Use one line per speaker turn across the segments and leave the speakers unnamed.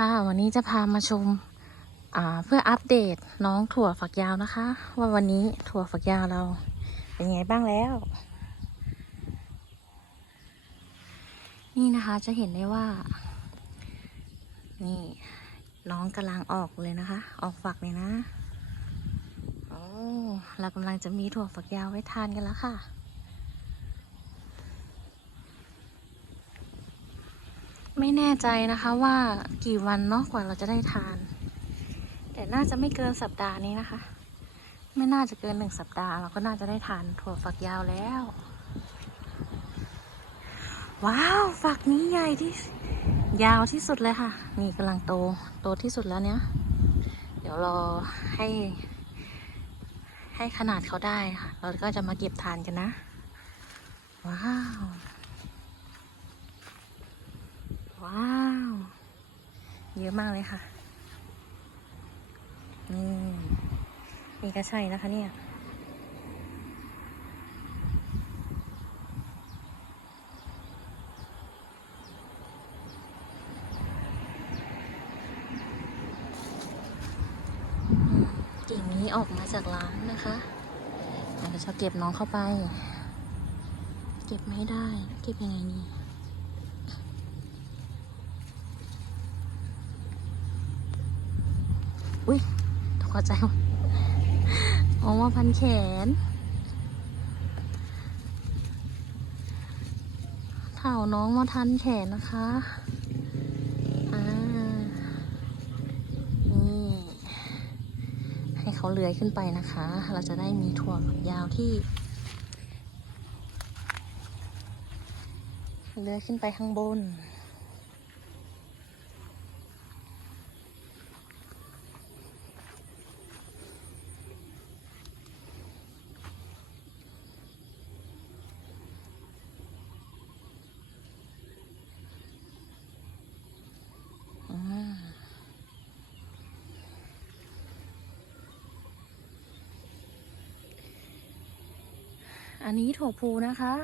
ค่ะ วันนี้จะพามาชมเพื่ออัปเดตน้องถั่วฝักยาวนะคะ ว่าวันนี้ถั่วฝักยาวเราเป็นไงบ้างแล้ว นี่นะคะจะเห็นได้ว่า นี่น้องกำลังออกเลยนะคะ ออกฝักเลยนะโอ้เรากำลังจะมีถั่วฝักยาวไว้ทานกันแล้วค่ะ ไม่แน่ใจนะคะว่ากี่วันเนาะกว่าเราจะได้ทาน แต่น่าจะไม่เกินสัปดาห์นี้นะคะ ไม่น่าจะเกินหนึ่งสัปดาห์เราก็น่าจะได้ทานถั่วฝักยาวแล้ว ว้าวฝักนี้ใหญ่ที่ยาวที่สุดเลยค่ะ นี่กำลังโตโตที่สุดแล้วเนี้ยเดี๋ยวรอให้ ให้ขนาดเขาได้ค่ะ เราก็จะมาเก็บทานกันนะ ว้าว ว้าว เยอะมากเลยค่ะ นี่นี่ก็ใช่นะคะเนี่ยกิ่งนี้ออกมาจากร้านนะคะเดี๋ยวจะเก็บน้องเข้าไป เก็บไม่ได้ เก็บยังไงนี่ อุ้ยตกใจหมออกมาพันแขนเถ่าน้องมาทันแขนนะคะอ่านี่ให้เขาเลื้อยขึ้นไปนะคะ เราจะได้มีถั่วยาวที่เลื้อยขึ้นไปข้างบน อืม อันนี้ถั่วพูนะคะ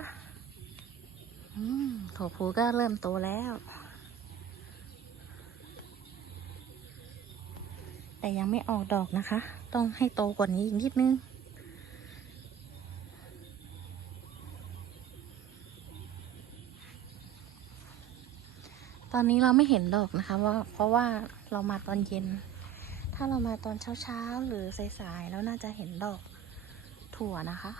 ถั่วพูก็เริ่มโตแล้ว แต่ยังไม่ออกดอกนะคะ ต้องให้โตกว่านี้อีกนิดนึง ตอนนี้เราไม่เห็นดอกนะคะว่าเพราะว่าเรามาตอนเย็น ถ้าเรามาตอนเช้าๆ หรือสายๆ แล้วน่าจะเห็นดอกถั่วนะคะ